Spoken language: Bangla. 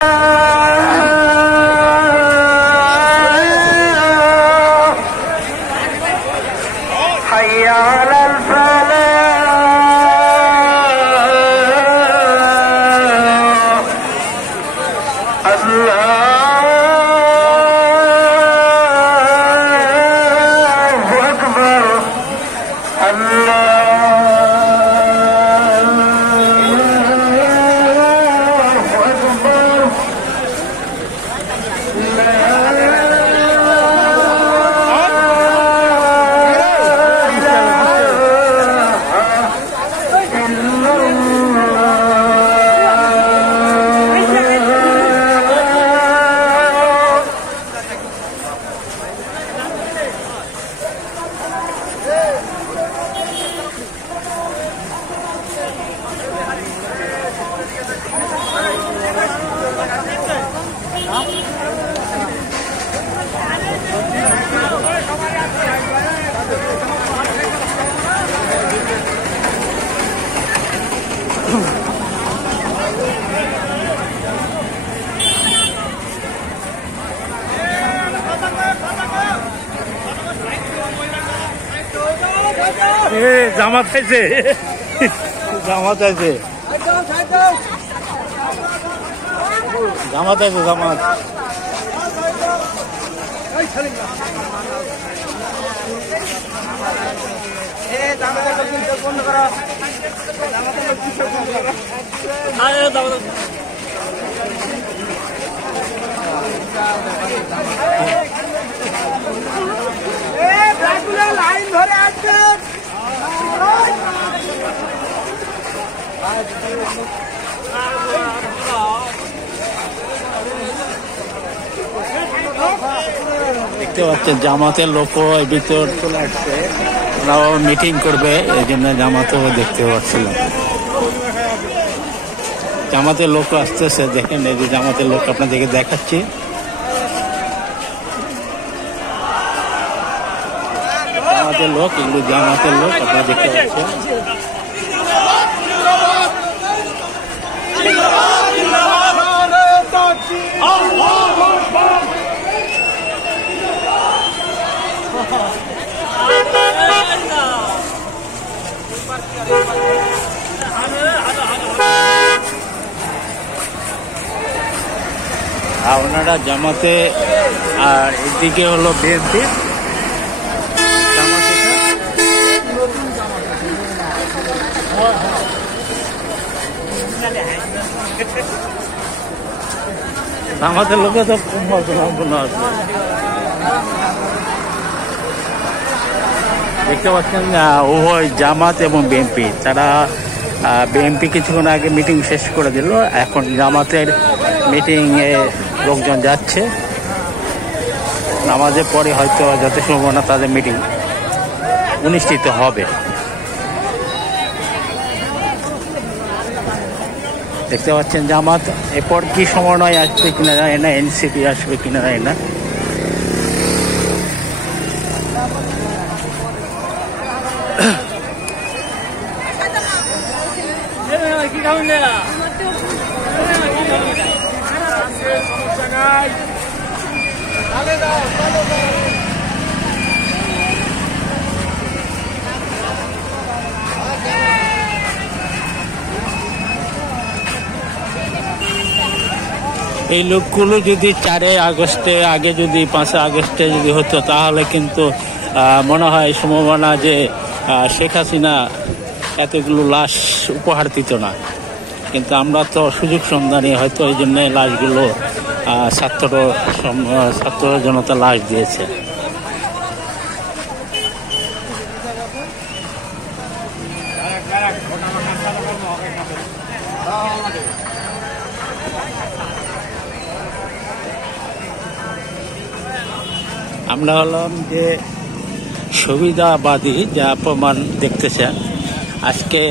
حي على الفلاح الله أكبر জামাত আছে জামাত আছে জামাত আছে জামাত লাইন ধরে আছে দেখতে পাচ্ছেন জামাতের লোকও ভিতর চলে আসছে, ওরাও মিটিং করবে, এই জন্য জামাতও দেখতে পাচ্ছিলাম। জামাতের লোক আসতেছে, দেখেন এই যে জামাতের লোক আপনাদেরকে দেখাচ্ছি। জামাতের লোক, এগুলো জামাতের লোক আপনারা দেখতে পাচ্ছেন। ওনারা জামাতে, আর এদিকে হলো বিএনপি। আমাদের লোকে তো দেখতে পাচ্ছেন উভয় জামাত এবং বিএনপি, তারা বিএনপি কিছুক্ষণ আগে মিটিং শেষ করে দিল, এখন জামাতের মিটিং এ লোকজন যাচ্ছে। নামাজের পরে হয়তো যত সম্ভাবনা তাদের মিটিং অনুষ্ঠিত হবে। দেখতে পাচ্ছেন জামাত, এরপর কি সমন্বয় আসবে কিনা জানি না, এনসিপি আসবে কিনা জানি না। এই লোকগুলো যদি 4 আগস্টে আগে, যদি 5 আগস্টে যদি হতো, তাহলে কিন্তু মনে হয় সম্ভাবনা যে শেখ হাসিনা এতগুলো লাশ উপহার দিত না। কিন্তু আমরা তো সুযোগ সন্ধানী, হয়তো এই জন্য লাশগুলো ছাত্র জনতা লাশ দিয়েছে। আমরা হলাম যে সুবিধাবাদী, যা প্রমাণ দেখতেছেন আজকে